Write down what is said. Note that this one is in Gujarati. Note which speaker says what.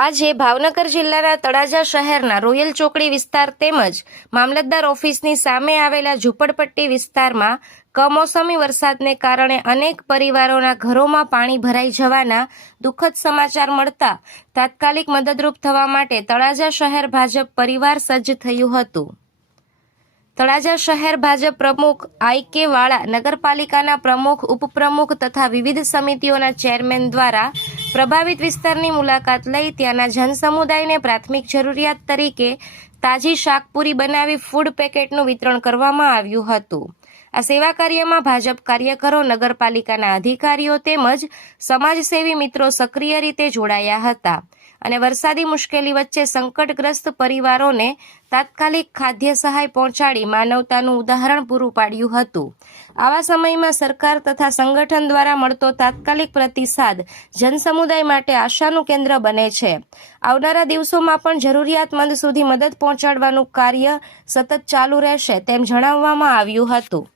Speaker 1: આજે ભાવનગર જિલ્લાના તળાજા શહેરના રોયલ ચોકડી વિસ્તાર તેમજ મામલતદાર ઓફિસની સામે આવેલા ઝૂંપડપટ્ટી વિસ્તારમાં કમોસમી વરસાદને કારણે અનેક પરિવારોના ઘરોમાં પાણી ભરાઈ જવાના દુઃખદ સમાચાર મળતા તાત્કાલિક મદદરૂપ થવા માટે તળાજા શહેર ભાજપ પરિવાર સજ્જ થયું હતું. તળાજા શહેર ભાજપ પ્રમુખ આઈ કે વાળા નગરપાલિકાના પ્રમુખ, ઉપપ્રમુખ તથા વિવિધ સમિતિઓના ચેરમેન દ્વારા પ્રભાવિત વિસ્તારની મુલાકાત લઈ ત્યાંના જનસમુદાયને પ્રાથમિક જરૂરિયાત તરીકે તાજી શાકપુરી બનાવી ફૂડ પેકેટનું વિતરણ કરવામાં આવ્યું હતું. આ સેવા કાર્યમાં ભાજપ કાર્યકરો, નગરપાલિકાના અધિકારીઓ તેમજ સમાજસેવી મિત્રો સક્રિય રીતે જોડાયા હતા. અને વરસાદી મુશ્કેલી વચ્ચે સંકટગ્રસ્ત પરિવારોને તાત્કાલિક ખાદ્ય સહાય પહોંચાડી માનવતાનું ઉદાહરણ પૂરું પાડ્યું હતું. આવા સમયમાં સરકાર તથા સંગઠન દ્વારા મળતો તાત્કાલિક પ્રતિસાદ જનસમુદાય માટે આશાનું કેન્દ્ર બને છે. આવનારા દિવસોમાં પણ જરૂરિયાતમંદ સુધી મદદ પહોંચાડવાનું કાર્ય સતત ચાલુ રહેશે તેમ જણાવવામાં આવ્યું હતું.